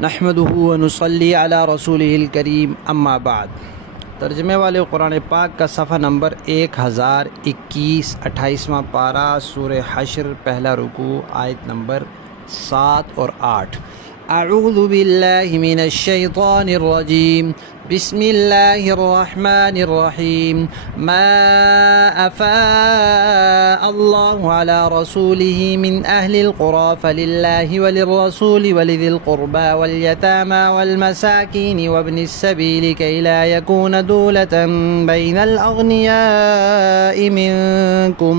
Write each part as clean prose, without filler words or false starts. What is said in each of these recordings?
نحمدہ ونصلی علی رسولہ الکریم اما بعد۔ ترجمے والے قرآن پاک کا صفحہ نمبر 1021 28واں پارہ سورہ حشر، پہلا رکوع، آیت نمبر 7 اور 8۔ اعوذ باللہ من الشیطان الرجیم، بسم اللہ الرحمن الرحیم۔ ما افاء اللہ علی رسولہ من اہل القری فللہ وللرسول ولذی القربى والیتامی والمساکین وابن السبیل کی لا یکون دولة بین الاغنیاء منکم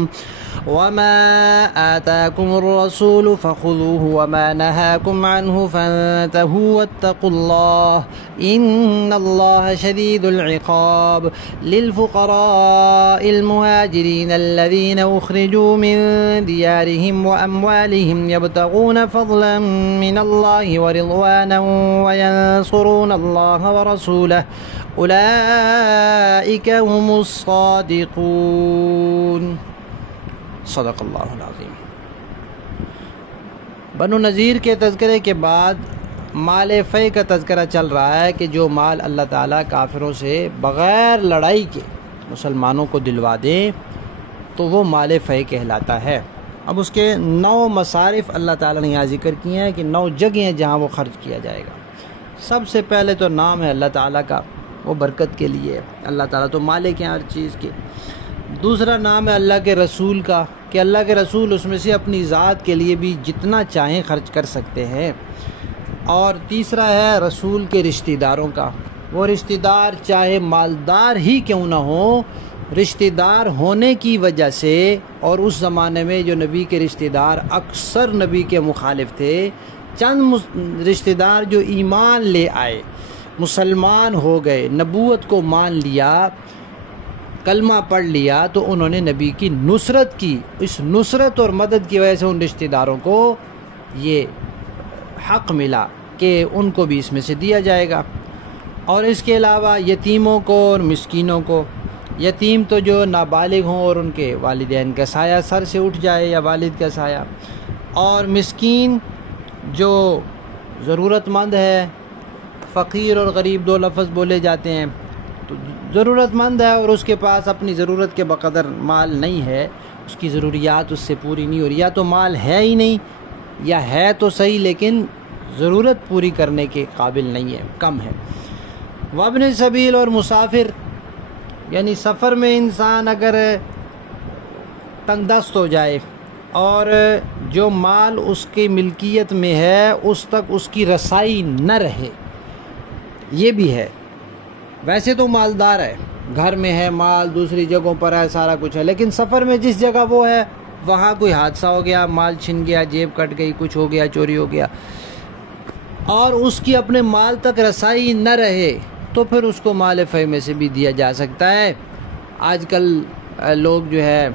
وما آتاكم الرسول فخذوه وما نهاكم عنه فانتهوا واتقوا الله إن الله شديد العقاب للفقراء المهاجرين الذين أخرجوا من ديارهم وأموالهم يبتغون فضلا من الله ورضوانا وينصرون الله ورسوله أولئك هم الصادقون۔ صدق اللہ العظیم۔ بنو نذیر کے تذکرے کے بعد مال فے کا تذکرہ چل رہا ہے کہ جو مال اللہ تعالیٰ کافروں سے بغیر لڑائی کے مسلمانوں کو دلوا دیں تو وہ مال فے کہلاتا ہے۔ اب اس کے 9 مصارف اللہ تعالیٰ نے یہاں ذکر کیے ہیں کہ 9 جگہیں جہاں وہ خرچ کیا جائے گا۔ سب سے پہلے تو نام ہے اللہ تعالیٰ کا، وہ برکت کے لیے، اللہ تعالیٰ تو مالک ہیں ہر چیز کے۔ دوسرا نام ہے اللہ کے رسول کا کہ اللہ کے رسول اس میں سے اپنی ذات کے لیے بھی جتنا چاہیں خرچ کر سکتے ہیں۔ اور تیسرا ہے رسول کے رشتہ داروں کا، وہ رشتہ دار چاہے مالدار ہی کیوں نہ ہو، رشتہ دار ہونے کی وجہ سے، اور اس زمانے میں جو نبی کے رشتہ دار اکثر نبی کے مخالف تھے، چند رشتہ دار جو ایمان لے آئے، مسلمان ہو گئے، نبوت کو مان لیا، کلمہ پڑھ لیا، تو انہوں نے نبی کی نصرت کی۔ اس نصرت اور مدد کی وجہ سے ان رشتہ داروں کو یہ حق ملا کہ ان کو بھی اس میں سے دیا جائے گا۔ اور اس کے علاوہ یتیموں کو اور مسکینوں کو، یتیم تو جو نابالغ ہوں اور ان کے والدین کا سایہ سر سے اٹھ جائے یا والد کا سایہ، اور مسکین جو ضرورت مند ہے، فقیر اور غریب 2 لفظ بولے جاتے ہیں، تو ضرورت مند ہے اور اس کے پاس اپنی ضرورت کے بقدر مال نہیں ہے، اس کی ضروریات اس سے پوری نہیں ہو رہی، یا تو مال ہے ہی نہیں، یا ہے تو صحیح لیکن ضرورت پوری کرنے کے قابل نہیں ہے، کم ہے۔ وابن سبیل اور مسافر، یعنی سفر میں انسان اگر تنگ دست ہو جائے اور جو مال اس کی ملکیت میں ہے اس تک اس کی رسائی نہ رہے، یہ بھی ہے۔ ویسے تو مالدار ہے، گھر میں ہے مال، دوسری جگہوں پر ہے، سارا کچھ ہے، لیکن سفر میں جس جگہ وہ ہے وہاں کوئی حادثہ ہو گیا، مال چھن گیا، جیب کٹ گئی، کچھ ہو گیا، چوری ہو گیا، اور اس کی اپنے مال تک رسائی نہ رہے، تو پھر اس کو مال فے میں سے بھی دیا جا سکتا ہے۔ آج کل لوگ جو ہے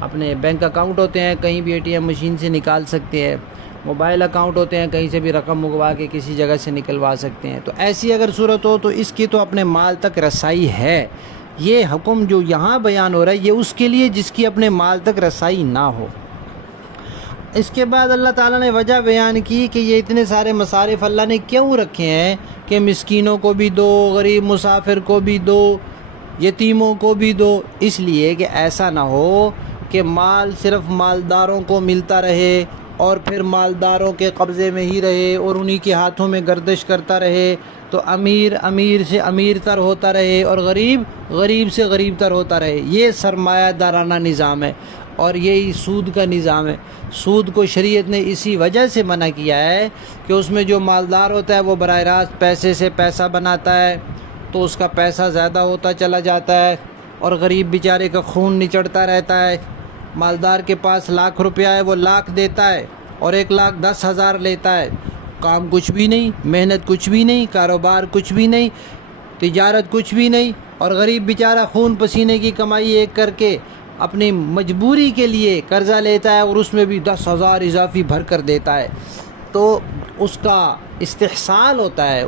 اپنے بینک اکاؤنٹ ہوتے ہیں، کہیں بھی ATM مشین سے نکال سکتے ہیں، موبائل اکاؤنٹ ہوتے ہیں، کہیں سے بھی رقم منگوا کے کسی جگہ سے نکلوا سکتے ہیں، تو ایسی اگر صورت ہو تو اس کی تو اپنے مال تک رسائی ہے۔ یہ حکم جو یہاں بیان ہو رہا ہے یہ اس کے لیے جس کی اپنے مال تک رسائی نہ ہو۔ اس کے بعد اللہ تعالیٰ نے وجہ بیان کی کہ یہ اتنے سارے مصارف اللہ نے کیوں رکھے ہیں کہ مسکینوں کو بھی دو، غریب مسافر کو بھی دو، یتیموں کو بھی دو، اس لیے کہ ایسا نہ ہو کہ مال صرف مالداروں کو ملتا رہے اور پھر مالداروں کے قبضے میں ہی رہے اور انہی کے ہاتھوں میں گردش کرتا رہے، تو امیر سے امیر تر ہوتا رہے اور غریب سے غریب تر ہوتا رہے۔ یہ سرمایہ دارانہ نظام ہے اور یہی سود کا نظام ہے۔ سود کو شریعت نے اسی وجہ سے منع کیا ہے کہ اس میں جو مالدار ہوتا ہے وہ براہ راست پیسے سے پیسہ بناتا ہے، تو اس کا پیسہ زیادہ ہوتا چلا جاتا ہے، اور غریب بیچارے کا خون نچڑتا رہتا ہے۔ مالدار کے پاس ₹1,00,000 ہے، وہ 1,00,000 دیتا ہے اور 1,10,000 لیتا ہے، کام کچھ بھی نہیں، محنت کچھ بھی نہیں، کاروبار کچھ بھی نہیں، تجارت کچھ بھی نہیں، اور غریب بیچارہ خون پسینے کی کمائی ایک کر کے اپنی مجبوری کے لیے قرضہ لیتا ہے اور اس میں بھی 10,000 اضافی بھر کر دیتا ہے، تو اس کا استحصال ہوتا ہے،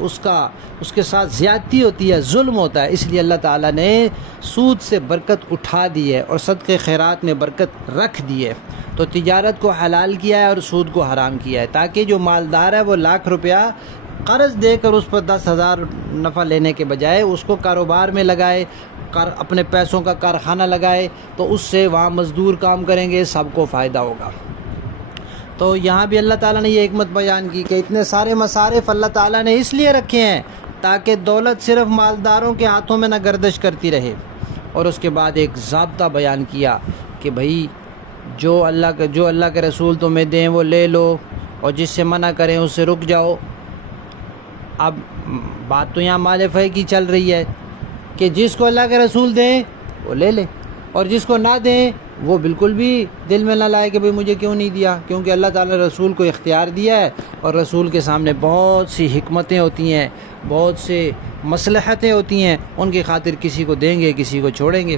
اس کے ساتھ زیادتی ہوتی ہے، ظلم ہوتا ہے۔ اس لیے اللہ تعالیٰ نے سود سے برکت اٹھا دی ہے اور صدقے خیرات میں برکت رکھ دی ہے، تو تجارت کو حلال کیا ہے اور سود کو حرام کیا ہے، تاکہ جو مالدار ہے وہ 1,00,000 روپیہ قرض دے کر اس پر 10,000 نفع لینے کے بجائے اس کو کاروبار میں لگائے، اپنے پیسوں کا کارخانہ لگائے، تو اس سے وہاں مزدور کام کریں گے، سب کو فائدہ ہوگا۔ تو یہاں بھی اللہ تعالیٰ نے یہ حکمت بیان کی کہ اتنے سارے مصارف اللہ تعالیٰ نے اس لیے رکھے ہیں تاکہ دولت صرف مالداروں کے ہاتھوں میں نہ گردش کرتی رہے۔ اور اس کے بعد ایک ضابطہ بیان کیا کہ بھائی جو اللہ کے رسول تمہیں دیں وہ لے لو، اور جس سے منع کریں اس سے رک جاؤ۔ اب بات تو یہاں مال فیء کی چل رہی ہے کہ جس کو اللہ کے رسول دیں وہ لے لے، اور جس کو نہ دیں وہ بالکل بھی دل میں نہ لائے کہ بھئی مجھے کیوں نہیں دیا، کیونکہ اللہ تعالیٰ نے رسول کو اختیار دیا ہے، اور رسول کے سامنے بہت سی حکمتیں ہوتی ہیں، بہت سے مصلحتیں ہوتی ہیں، ان کی خاطر کسی کو دیں گے کسی کو چھوڑیں گے۔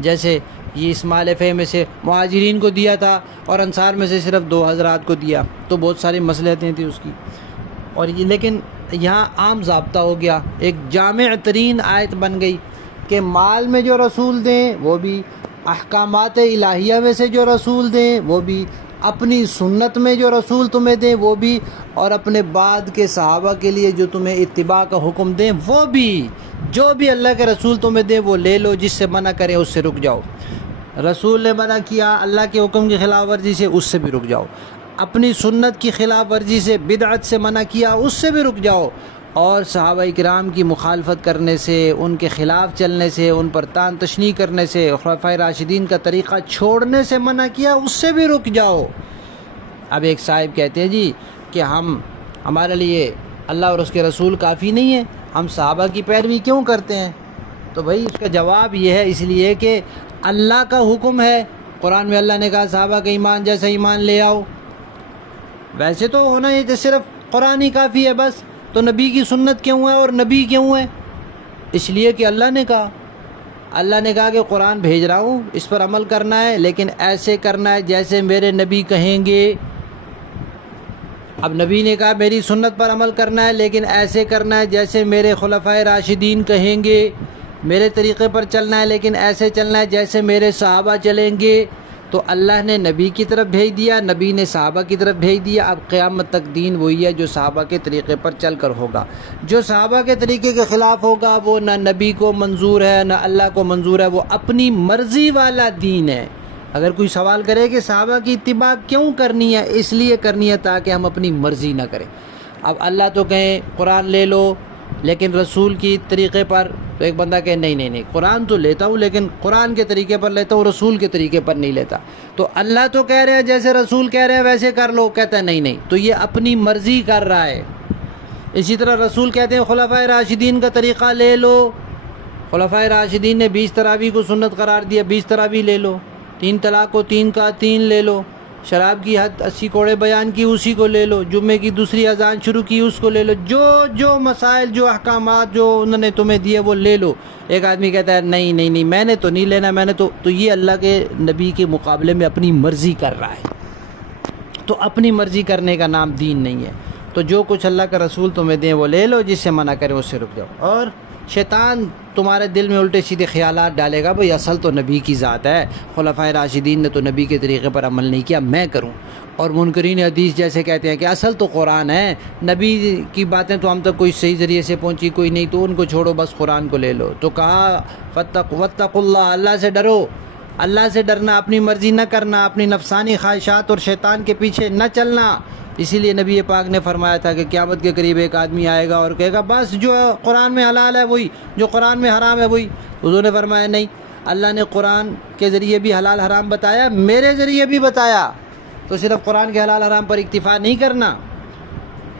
جیسے یہ اس مال فیء میں سے مہاجرین کو دیا تھا اور انصار میں سے صرف 2 حضرات کو دیا، تو بہت ساری مصلحتیں تھیں اس کی، اور یہ لیکن یہاں عام ضابطہ ہو گیا، ایک جامع ترین آیت بن گئی کہ مال میں جو رسول دیں وہ بھی، احکامات الہیہ میں سے جو رسول دیں وہ بھی، اپنی سنت میں جو رسول تمہیں دیں وہ بھی، اور اپنے بعد کے صحابہ کے لیے جو تمہیں اتباع کا حکم دیں وہ بھی، جو بھی اللہ کے رسول تمہیں دیں وہ لے لو، جس سے منع کریں اس سے رک جاؤ۔ رسول نے منع کیا اللہ کے حکم کی خلاف ورزی سے، اس سے بھی رک جاؤ۔ اپنی سنت کی خلاف ورزی سے، بدعت سے منع کیا، اس سے بھی رک جاؤ۔ اور صحابہ کرام کی مخالفت کرنے سے، ان کے خلاف چلنے سے، ان پر تان تشنیع کرنے سے، خلفائے راشدین کا طریقہ چھوڑنے سے منع کیا، اس سے بھی رک جاؤ۔ اب ایک صاحب کہتے ہیں جی کہ ہمارے لیے اللہ اور اس کے رسول کافی نہیں ہے، ہم صحابہ کی پیروی کیوں کرتے ہیں؟ تو بھائی اس کا جواب یہ ہے، اس لیے کہ اللہ کا حکم ہے، قرآن میں اللہ نے کہا صحابہ کا ایمان جیسا ایمان لے آؤ۔ ویسے تو ہونا یہ کہ صرف قرآن ہی کافی ہے بس، تو نبی کی سنت کیوں ہے اور نبی کیوں ہے؟ اس لیے کہ اللہ نے کہا کہ قرآن بھیج رہا ہوں، اس پر عمل کرنا ہے، لیکن ایسے کرنا ہے جیسے میرے نبی کہیں گے۔ اب نبی نے کہا میری سنت پر عمل کرنا ہے، لیکن ایسے کرنا ہے جیسے میرے خلفائے راشدین کہیں گے، میرے طریقے پر چلنا ہے لیکن ایسے چلنا ہے جیسے میرے صحابہ چلیں گے۔ تو اللہ نے نبی کی طرف بھیج دیا، نبی نے صحابہ کی طرف بھیج دیا، اب قیامت تک دین وہی ہے جو صحابہ کے طریقے پر چل کر ہوگا۔ جو صحابہ کے طریقے کے خلاف ہوگا وہ نہ نبی کو منظور ہے نہ اللہ کو منظور ہے، وہ اپنی مرضی والا دین ہے۔ اگر کوئی سوال کرے کہ صحابہ کی اتباع کیوں کرنی ہے، اس لیے کرنی ہے تاکہ ہم اپنی مرضی نہ کریں۔ اب اللہ تو کہیں قرآن لے لو لیکن رسول کی طریقے پر، تو ایک بندہ کہے نہیں قرآن تو لیتا ہوں لیکن قرآن کے طریقے پر لیتا ہوں، رسول کے طریقے پر نہیں لیتا۔ تو اللہ تو کہہ رہے ہیں جیسے رسول کہہ رہے ہیں ویسے کر لو، کہتا ہے نہیں تو یہ اپنی مرضی کر رہا ہے۔ اسی طرح رسول کہتے ہیں خلفائے راشدین کا طریقہ لے لو، خلفائے راشدین نے 20 تراویح کو سنت قرار دیا، 20 تراویح لے لو، 3 طلاق کو 3 کا 3 لے لو، شراب کی حد 80 کوڑے بیان کی اسی کو لے لو، جمعے کی دوسری اذان شروع کی اس کو لے لو، جو مسائل جو احکامات جو انہوں نے تمہیں دیے وہ لے لو۔ ایک آدمی کہتا ہے نہیں میں نے تو نہیں لینا، میں نے تو یہ اللہ کے نبی کے مقابلے میں اپنی مرضی کر رہا ہے۔ تو اپنی مرضی کرنے کا نام دین نہیں ہے۔ تو جو کچھ اللہ کا رسول تمہیں دیں وہ لے لو، جس سے منع کرے اس سے رک جاؤ۔ اور شیطان تمہارے دل میں الٹے سیدھے خیالات ڈالے گا، بھئی اصل تو نبی کی ذات ہے، خلفائے راشدین نے تو نبی کے طریقے پر عمل نہیں کیا، میں کروں۔ اور منکرین حدیث جیسے کہتے ہیں کہ اصل تو قرآن ہے، نبی کی باتیں تو ہم تک کوئی صحیح ذریعے سے پہنچی کوئی نہیں، تو ان کو چھوڑو بس قرآن کو لے لو۔ تو کہا واتقوا اللہ، اللہ سے ڈرو، اللہ سے ڈرنا، اپنی مرضی نہ کرنا، اپنی نفسانی خواہشات اور شیطان کے پیچھے نہ چلنا۔ اسی لیے نبی پاک نے فرمایا تھا کہ قیامت کے قریب ایک آدمی آئے گا اور کہے گا بس جو قرآن میں حلال ہے وہی، جو قرآن میں حرام ہے وہی۔ حضور نے فرمایا نہیں، اللہ نے قرآن کے ذریعے بھی حلال حرام بتایا، میرے ذریعے بھی بتایا، تو صرف قرآن کے حلال حرام پر اکتفا نہیں کرنا،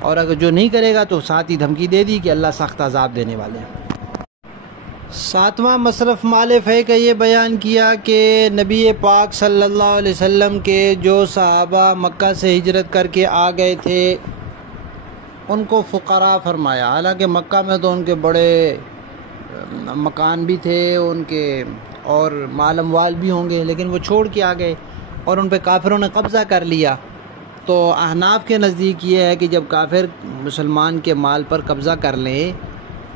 اور اگر جو نہیں کرے گا تو ساتھ ہی دھمکی دے دی کہ اللہ سخت عذاب دینے والے ہیں۔ 7واں مصرف مال فیء کا یہ بیان کیا کہ نبی پاک صلی اللہ علیہ وسلم کے جو صحابہ مکہ سے ہجرت کر کے آ گئے تھے ان کو فقراء فرمایا۔ حالانکہ مکہ میں تو ان کے بڑے مکان بھی تھے ان کے اور مال اموال بھی ہوں گے، لیکن وہ چھوڑ کے آ گئے اور ان پہ کافروں نے قبضہ کر لیا۔ تو احناف کے نزدیک یہ ہے کہ جب کافر مسلمان کے مال پر قبضہ کر لیں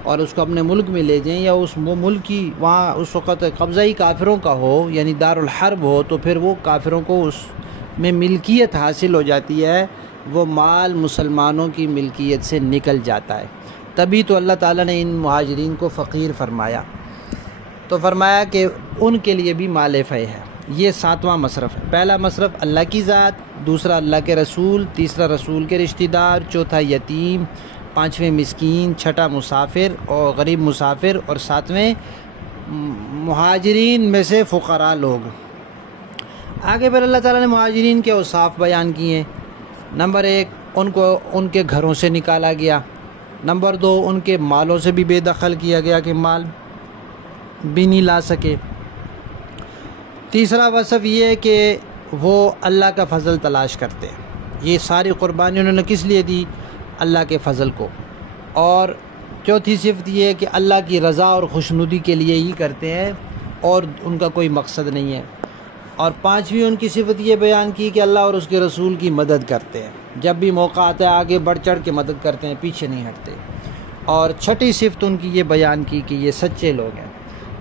اور اس کو اپنے ملک میں لے جائیں، یا اس ملک کی وہاں اس وقت قبضہ ہی کافروں کا ہو یعنی دار الحرب ہو، تو پھر وہ کافروں کو اس میں ملکیت حاصل ہو جاتی ہے وہ مال مسلمانوں کی ملکیت سے نکل جاتا ہے۔ تبھی تو اللہ تعالیٰ نے ان مہاجرین کو فقیر فرمایا، تو فرمایا کہ ان کے لیے بھی مال فے ہے۔ یہ 7واں مصرف ہے۔ پہلا مصرف اللہ کی ذات، دوسرا اللہ کے رسول، تیسرا رسول کے رشتہ دار، چوتھا یتیم، پانچویں مسکین، چھٹا مسافر اور غریب مسافر، اور ساتویں مہاجرین میں سے فقراء لوگ۔ آگے پھر اللہ تعالیٰ نے مہاجرین کے اوصاف بیان کیے۔ نمبر 1، ان کو ان کے گھروں سے نکالا گیا۔ نمبر 2، ان کے مالوں سے بھی بے دخل کیا گیا کہ مال بھی نہیں لا سکے۔ تیسرا وصف یہ ہے کہ وہ اللہ کا فضل تلاش کرتے ہیں۔ یہ ساری قربانی انہوں نے کس لیے دی؟ اللہ کے فضل کو۔ اور چوتھی صفت یہ ہے کہ اللہ کی رضا اور خوشنودی کے لیے ہی کرتے ہیں اور ان کا کوئی مقصد نہیں ہے۔ اور پانچویں ان کی صفت یہ بیان کی کہ اللہ اور اس کے رسول کی مدد کرتے ہیں، جب بھی موقع آتا ہے آگے بڑھ چڑھ کے مدد کرتے ہیں، پیچھے نہیں ہٹتے۔ اور چھٹی صفت ان کی یہ بیان کی کہ یہ سچے لوگ ہیں۔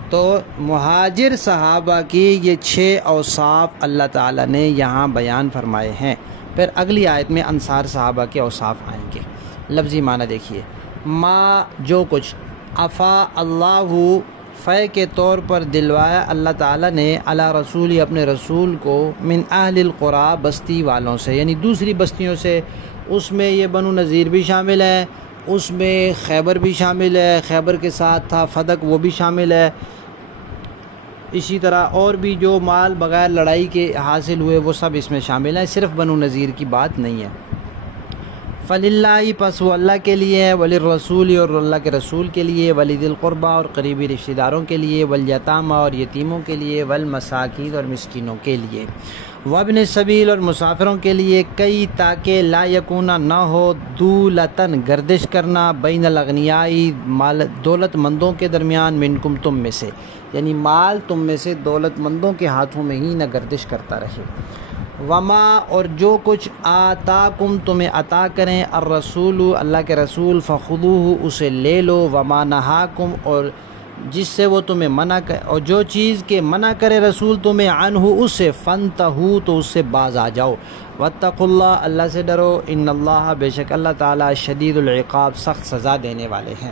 تو مہاجر صحابہ کی یہ 6 اوصاف اللہ تعالیٰ نے یہاں بیان فرمائے ہیں۔ پھر اگلی آیت میں انصار صحابہ کے اوصاف آئیں گے۔ لفظی معنی دیکھیے، ما جو کچھ عفا اللہ فے کے طور پر دلوایا اللہ تعالیٰ نے علی رسول اپنے رسول کو من اہل القریٰ بستی والوں سے، یعنی دوسری بستیوں سے۔ اس میں یہ بنو نذیر بھی شامل ہے، اس میں خیبر بھی شامل ہے، خیبر کے ساتھ تھا فدق وہ بھی شامل ہے۔ اسی طرح اور بھی جو مال بغیر لڑائی کے حاصل ہوئے وہ سب اس میں شامل ہیں، صرف بنو نذیر کی بات نہیں ہے۔ فللہ پس وہ اللہ کے لیے ہے، وللرسول اور اللہ کے رسول کے لیے، ولذی القربیٰ اور قریبی رشتہ داروں کے لیے، والیتامى اور یتیموں کے لیے، والمساکین اور مسکینوں کے لیے، وابن السبیل اور مسافروں کے لیے، کئی تاکہ لا یکون نہ ہو دولتن گردش کرنا بین الاغنیاء مال دولت مندوں کے درمیان، منکم تم میں سے، یعنی مال تم میں سے دولت مندوں کے ہاتھوں میں ہی نہ گردش کرتا رہے۔ وما اور جو کچھ آتاکم تمہیں عطا کریں الرسول اللہ کے رسول، فخذوہ اسے لے لو، وما نہاکم اور جس سے وہ تمہیں منع کرے، اور جو چیز کے منع کرے رسول تمہیں عنہ اس سے، فانتہوا تو اس سے باز آ جاؤ، واتقوا اللہ اللہ سے ڈرو، ان اللہ بے شک اللہ تعالی شدید العقاب سخت سزا دینے والے ہیں۔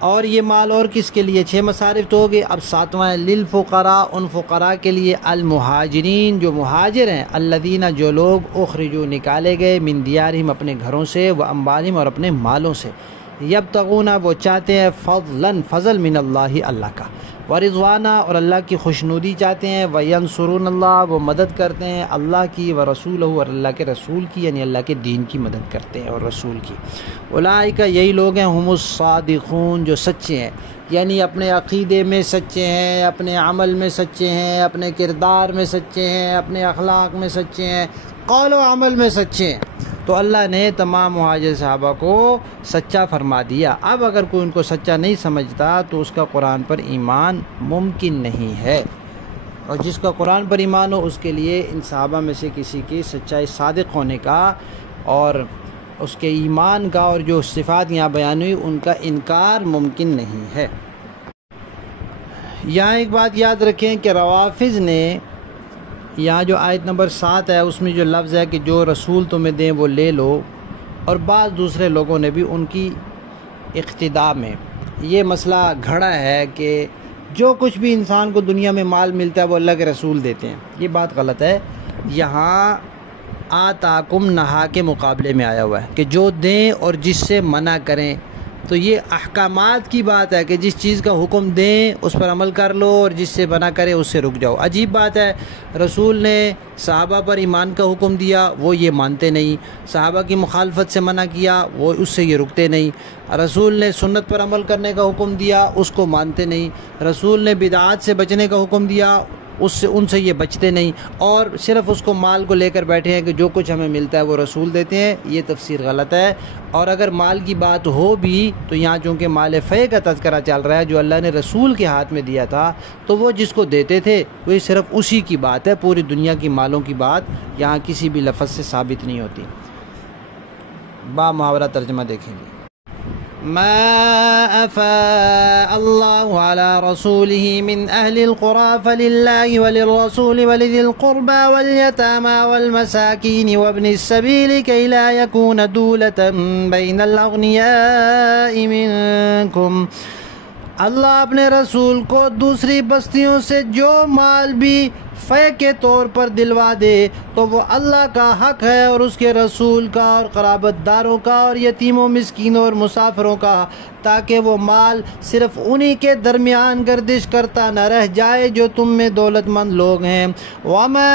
اور یہ مال اور کس کے لیے؟ 6 مصارف تو ہو گئے، اب 7واں للفقراء ان فقراء کے لیے، المہاجرین جو مہاجر ہیں، الذین جو لوگ اخرجوا نکالے گئے، من دیارہم اپنے گھروں سے، و اموالہم اور اپنے مالوں سے، یبتغون وہ چاہتے ہیں، فضلاً فضل من اللہ اللہ کا، ورضوانہ اور اللہ کی خوشنودی چاہتے ہیں، وینصرون اللہ وہ مدد کرتے ہیں اللہ کی، ورسولہ اور اللہ کے رسول کی، یعنی اللہ کے دین کی مدد کرتے ہیں اور رسول کی۔ اولئک یہی لوگ ہیں، ہم الصادقون جو سچے ہیں، یعنی اپنے عقیدے میں سچے ہیں، اپنے عمل میں سچے ہیں، اپنے کردار میں سچے ہیں، اپنے اخلاق میں سچے ہیں، قول و عمل میں سچے ہیں۔ تو اللہ نے تمام مہاجر صحابہ کو سچا فرما دیا۔ اب اگر کوئی ان کو سچا نہیں سمجھتا تو اس کا قرآن پر ایمان ممکن نہیں ہے، اور جس کا قرآن پر ایمان ہو اس کے لیے ان صحابہ میں سے کسی کی سچائی صادق ہونے کا اور اس کے ایمان کا اور جو صفات یہاں بیان ہوئی ان کا انکار ممکن نہیں ہے۔ یہاں ایک بات یاد رکھیں کہ روافض نے یہاں جو آیت نمبر 7 ہے اس میں جو لفظ ہے کہ جو رسول تمہیں دیں وہ لے لو، اور بعض دوسرے لوگوں نے بھی ان کی اقتداء میں یہ مسئلہ گھڑا ہے کہ جو کچھ بھی انسان کو دنیا میں مال ملتا ہے وہ اللہ کے رسول دیتے ہیں، یہ بات غلط ہے۔ یہاں آتاکم نہا کے مقابلے میں آیا ہوا ہے کہ جو دیں اور جس سے منع کریں، تو یہ احکامات کی بات ہے کہ جس چیز کا حکم دیں اس پر عمل کر لو اور جس سے منع کرے اس سے رک جاؤ۔ عجیب بات ہے، رسول نے صحابہ پر ایمان کا حکم دیا وہ یہ مانتے نہیں، صحابہ کی مخالفت سے منع کیا وہ اس سے یہ رکتے نہیں، رسول نے سنت پر عمل کرنے کا حکم دیا اس کو مانتے نہیں، رسول نے بدعات سے بچنے کا حکم دیا ان سے یہ بچتے نہیں، اور صرف اس کو مال کو لے کر بیٹھے ہیں کہ جو کچھ ہمیں ملتا ہے وہ رسول دیتے ہیں۔ یہ تفسیر غلط ہے۔ اور اگر مال کی بات ہو بھی تو یہاں چونکہ مال فے کا تذکرہ چل رہا ہے جو اللہ نے رسول کے ہاتھ میں دیا تھا، تو وہ جس کو دیتے تھے وہ صرف اسی کی بات ہے، پوری دنیا کی مالوں کی بات یہاں کسی بھی لفظ سے ثابت نہیں ہوتی۔ با محاورہ ترجمہ دیکھیں گے۔ ما أفاء الله على رسوله من أهل القرى فلله وللرسول ولذي القربى واليتامى والمساكين وابن السبيل كي لا يكون دولة بين الأغنياء منكم. اللہ اپنے رسول کو دوسری بستیوں سے جو مال بھی فے کے طور پر دلوا دے تو وہ اللہ کا حق ہے اور اس کے رسول کا اور قرابت داروں کا اور یتیموں مسکینوں اور مسافروں کا، تاکہ وہ مال صرف انہی کے درمیان گردش کرتا نہ رہ جائے جو تم میں دولت مند لوگ ہیں. وَمَا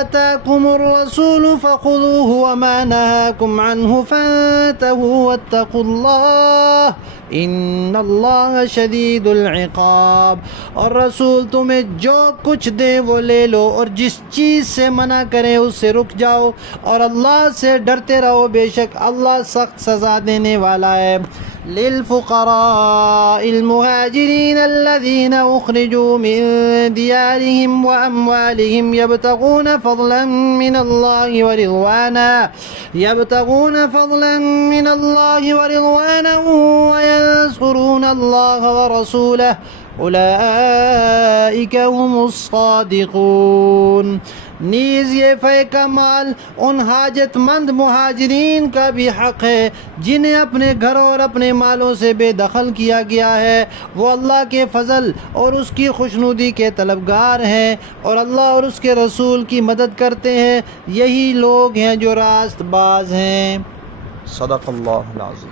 آتَاكُمُ الرَّسُولُ فَخُذُوهُ وَمَا نَهَاكُمْ عَنْهُ فَانْتَهُوا وَاتَّقُوا اللَّهَ ان اللہ شدید العقاب. اور رسول تمہیں جو کچھ دے وہ لے لو اور جس چیز سے منع کریں اس سے رک جاؤ اور اللہ سے ڈرتے رہو، بے شک اللہ سخت سزا دینے والا ہے. للفقراء المهاجرين الذين أخرجوا من ديارهم وأموالهم يبتغون فضلا من الله ورضوانا وينصرون الله ورسوله اولئک هم الصادقون. نیز یہ فے کا مال ان حاجت مند مہاجرین کا بھی حق ہے جنہیں اپنے گھروں اور اپنے مالوں سے بے دخل کیا گیا ہے. وہ اللہ کے فضل اور اس کی خوشنودی کے طلبگار ہیں اور اللہ اور اس کے رسول کی مدد کرتے ہیں. یہی لوگ ہیں جو راست باز ہیں. صدق اللہ العظیم.